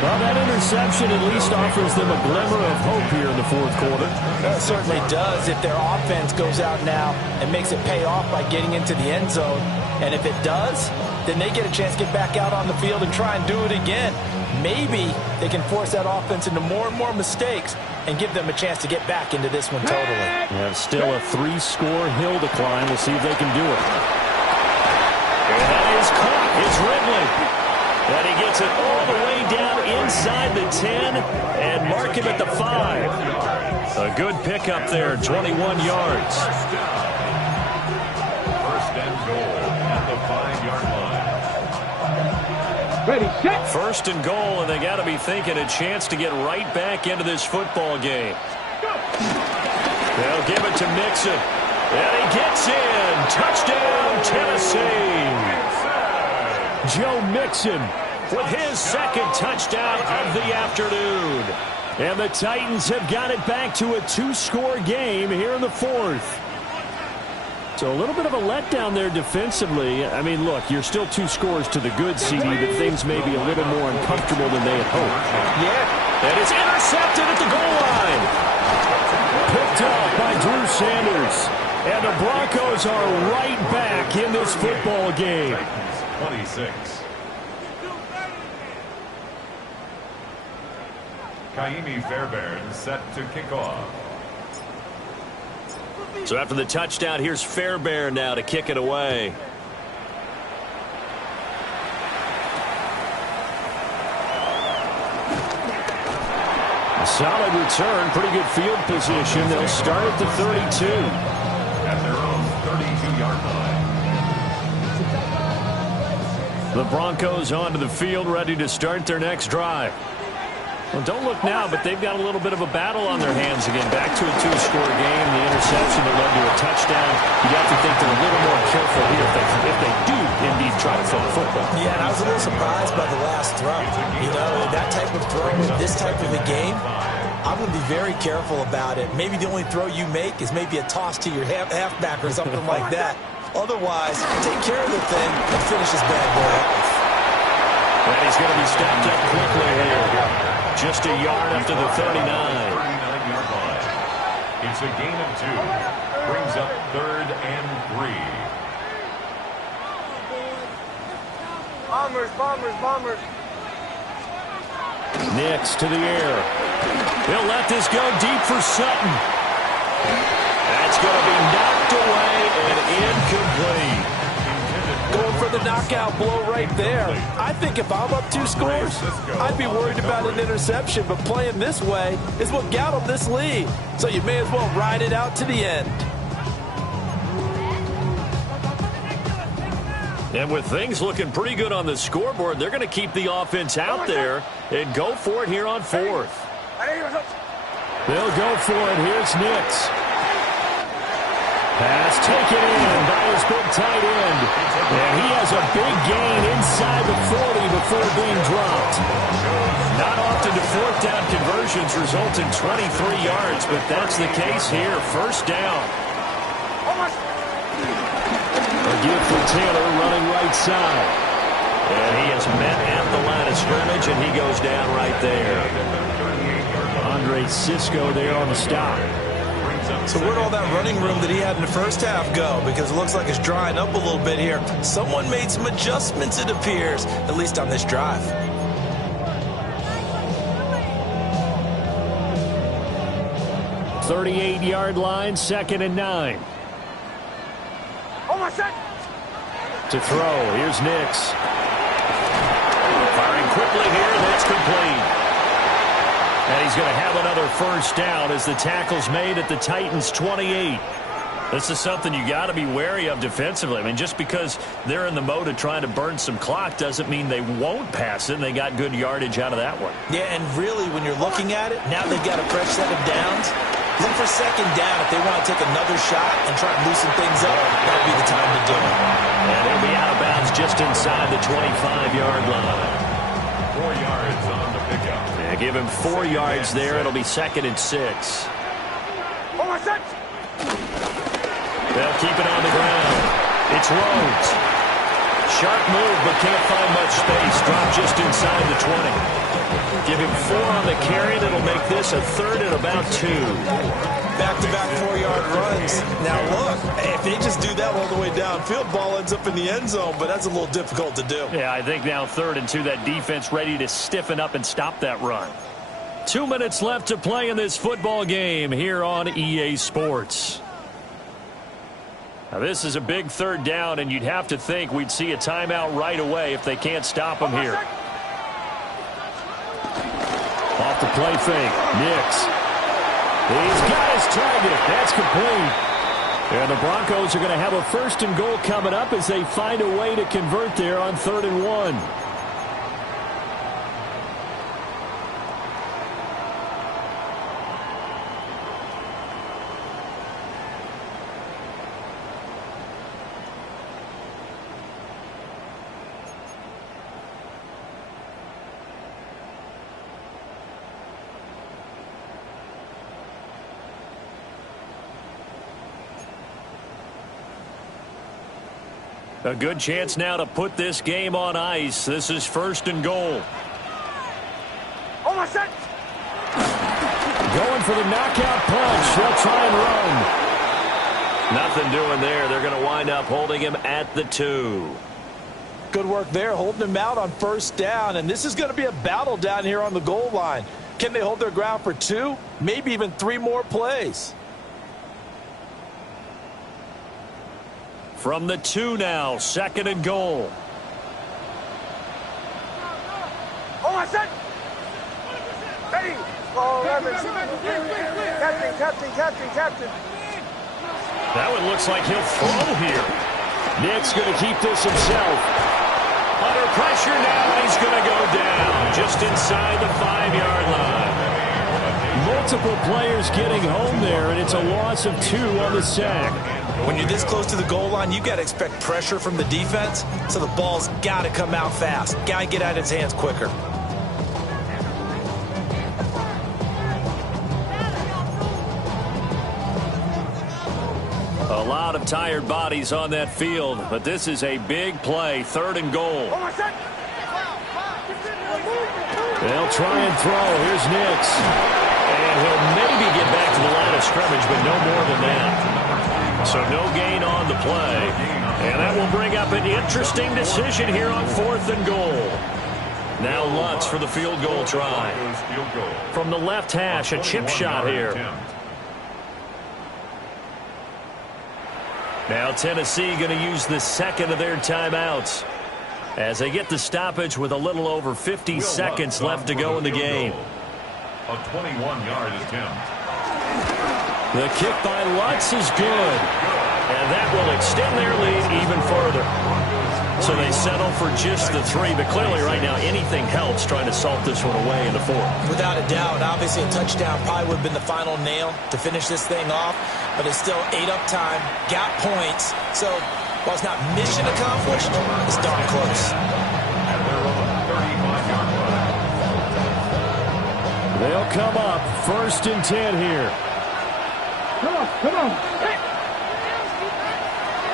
Well, that interception at least offers them a glimmer of hope here in the fourth quarter. It certainly does if their offense goes out now and makes it pay off by getting into the end zone. And if it does, then they get a chance to get back out on the field and try and do it again. Maybe they can force that offense into more and more mistakes and give them a chance to get back into this one totally. They have still a 3-score hill to climb. We'll see if they can do it. And that is caught. It's Ridley. And he gets it all the way down inside the 10 and mark him at the 5. A good pickup there, 21 yards. First and goal at the 5-yard line. Ready, set. First and goal, and they got to be thinking a chance to get right back into this football game. They'll give it to Mixon. And he gets in. Touchdown, Tennessee. Joe Mixon with his second touchdown of the afternoon. And the Titans have got it back to a 2-score game here in the fourth. So a little bit of a letdown there defensively. I mean, look, you're still 2 scores to the good, CD, but things may be a little more uncomfortable than they had hoped. Yeah. And it's intercepted at the goal line. Picked up by Drew Sanders. And the Broncos are right back in this football game. 26. Kaimi Fairbairn set to kick off. So after the touchdown, here's Fairbairn now to kick it away. A solid return, pretty good field position. They'll start at the 32. At their own 32-yard line. The Broncos onto the field, ready to start their next drive. Well, don't look now, but they've got a little bit of a battle on their hands again. Back to a 2-score game. The interception that led to a touchdown. You'd have to think they're a little more careful here if they do indeed try to throw the football. Yeah, and I was a little surprised by the last throw. You know, that type of throw in this type of a game, I'm going to be very careful about it. Maybe the only throw you make is maybe a toss to your halfback or something like that. Otherwise, take care of the thing and finish this bad boy off. And he's going to be stepped up quickly here. Just a yard after the 39. 39-yard line. It's a gain of 2. Brings up 3rd and 3. Bombers. Nix to the air. He'll let this go deep for Sutton. That's going to be knocked away and incomplete. Going for the knockout blow right there. I think if I'm up 2 scores, I'd be worried about an interception, but playing this way is what got them this lead. So you may as well ride it out to the end. And with things looking pretty good on the scoreboard, they're going to keep the offense out there and go for it here on 4th. They'll go for it. Here's Nix. Pass taken in by his big tight end. And he has a big gain inside the 40 before being dropped. Not often do 4th down conversions result in 23 yards, but that's the case here. First down. A give for Taylor running right side. And he is met at the line of scrimmage, and he goes down right there. Andre Sisco there on the stop. So where'd all that running room that he had in the first half go? Because it looks like it's drying up a little bit here. Someone made some adjustments, it appears, at least on this drive. .38-yard line, 2nd and 9. To throw, here's Nix. Firing quickly here, that's complete. And he's going to have another first down as the tackle's made at the Titans' 28. This is something you got to be wary of defensively. I mean, just because they're in the mode of trying to burn some clock doesn't mean they won't pass it, and they got good yardage out of that one. Yeah, and really, when you're looking at it, now they've got a fresh set of downs. Look for 2nd down if they want to take another shot and try and loosen things up. That'd be the time to do it. And he'll be out of bounds just inside the 25-yard line. 4 yards on the pickup. Yeah, give him 4 yards there. It'll be 2nd and 6. They'll keep it on the ground. It's Rhodes. Sharp move, but can't find much space. Dropped just inside the 20. Give him 4 on the carry, and it'll make this a third and about 2. Back-to-back 4-yard runs. Now, look, if they just do that all the way downfield, ball ends up in the end zone, but that's a little difficult to do. Yeah, I think now 3rd and 2, that defense ready to stiffen up and stop that run. 2 minutes left to play in this football game here on EA Sports. Now, this is a big 3rd down, and you'd have to think we'd see a timeout right away if they can't stop him here. Off the play fake, Nix. He's got his target. That's complete. And the Broncos are going to have a 1st and goal coming up as they find a way to convert there on 3rd and 1. A good chance now to put this game on ice. This is 1st and goal. Oh, my shot! Going for the knockout punch. They'll try and run. Nothing doing there. They're going to wind up holding him at the 2. Good work there, holding him out on 1st down, and this is going to be a battle down here on the goal line. Can they hold their ground for 2, maybe even 3 more plays? From the 2 now, 2nd and goal. Oh, my shot! Ready! Oh, Captain. That one looks like he'll throw here. Nick's going to keep this himself. Under pressure now, and he's going to go down just inside the 5-yard line. Multiple players getting home there, and it's a loss of 2 on the sack. When you're this close to the goal line, you got to expect pressure from the defense, so the ball's got to come out fast. Got to get out of his hands quicker. A lot of tired bodies on that field, but this is a big play, 3rd and goal. They'll try and throw. Here's Nix. And he'll maybe get back to the line of scrimmage, but no more than that. So no gain on the play. And that will bring up an interesting decision here on 4th and goal. Now Lutz for the field goal try. From the left hash, a chip shot here. Now Tennessee going to use the 2nd of their timeouts as they get the stoppage with a little over 50 seconds left to go in the game. A 21-yard attempt. The kick by Lutz is good. And that will extend their lead even further. So they settle for just the 3, but clearly right now anything helps trying to salt this one away in the 4th. Without a doubt, obviously a touchdown probably would have been the final nail to finish this thing off, but it's still 8 up time, got points, so while it's not mission accomplished, it's darn close. They'll come up 1st and 10 here. Come on.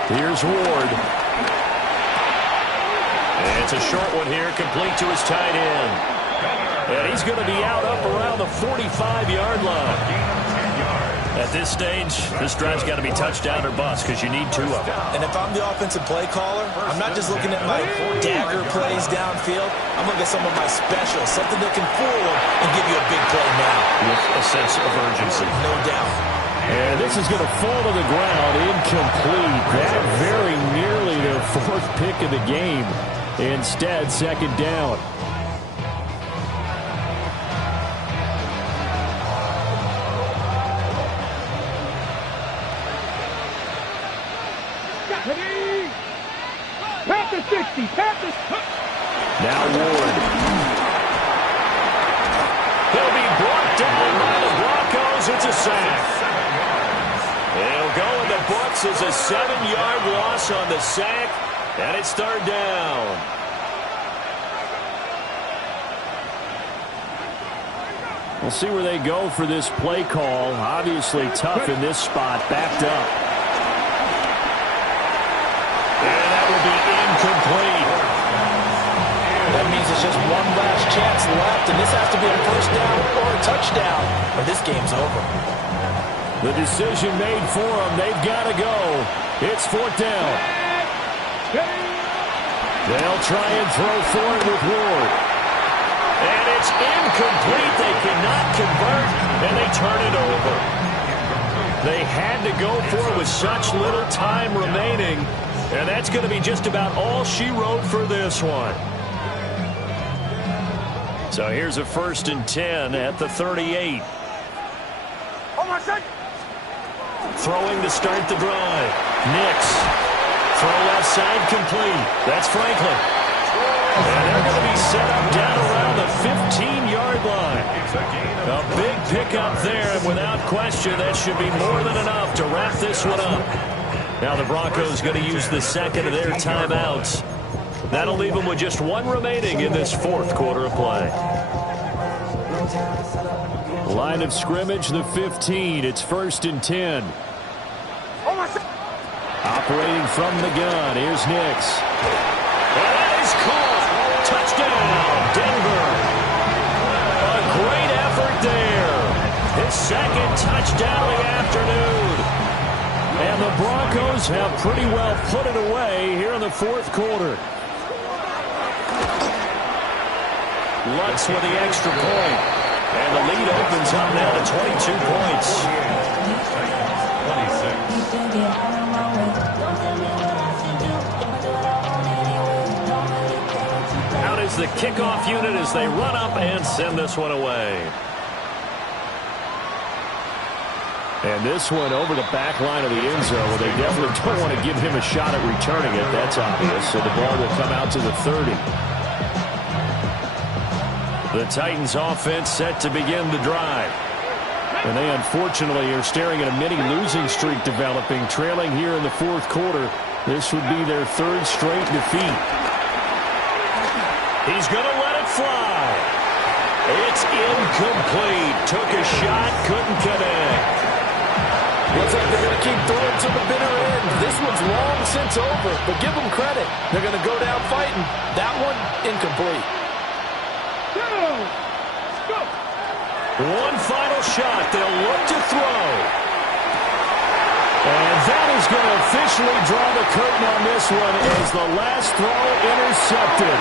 Here's Ward. And it's a short one here, complete to his tight end. And he's going to be out up around the 45-yard line. At this stage, this drive's got to be touchdown or bust because you need 2 of them. And if I'm the offensive play caller, I'm not just looking at my dagger plays downfield. I'm looking at some of my specials, something that can fool them and give you a big play now. With a sense of urgency. No doubt. And this is going to fall to the ground incomplete. That very nearly their 4th pick of the game. Instead, 2nd down. Pat the 60. Now Ward. He'll be brought down by the Broncos. It's a sack. It'll go in the books as a 7-yard loss on the sack, and it's 3rd down. We'll see where they go for this play call. Obviously tough in this spot, backed up. And that will be incomplete. That means seems there's just one last chance left, and this has to be a first down or a touchdown, or this game's over. The decision made for them. They've got to go. It's fourth down. They'll try and throw for it with Ward. And it's incomplete. They cannot convert, and they turn it over. They had to go for it with such little time remaining, and that's going to be just about all she wrote for this one. So here's a 1st and 10 at the 38. Throwing to start the drive. Nix. Throw left side complete. That's Franklin. And they're going to be set up down around the 15-yard line. A big pickup there, and without question, that should be more than enough to wrap this one up. Now the Broncos going to use the second of their timeouts. That'll leave them with just one remaining in this fourth quarter of play. Line of scrimmage, the 15. It's 1st and 10. Operating from the gun. Here's Nix. That is caught. Touchdown, Denver. A great effort there. His second touchdown of the afternoon. And the Broncos have pretty well put it away here in the fourth quarter. Lutz with the extra point. And the lead opens up now to 22 points. 26. Out is the kickoff unit as they run up and send this one away. And this one over the back line of the end zone where they definitely don't want to give him a shot at returning it. That's obvious. So the ball will come out to the 30. The Titans offense set to begin the drive. And they unfortunately are staring at a mini losing streak developing, trailing here in the fourth quarter. This would be their third straight defeat. He's going to let it fly. It's incomplete. Took a shot, couldn't connect. Looks like they're going to keep throwing to the bitter end. This one's long since over, but give them credit. They're going to go down fighting. That one, incomplete. One final shot. They'll look to throw. And that is going to officially draw the curtain on this one as the last throw intercepted.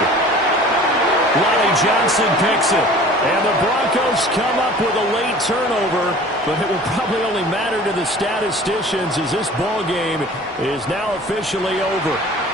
Lonnie Johnson picks it. And the Broncos come up with a late turnover, but it will probably only matter to the statisticians as this ball game is now officially over.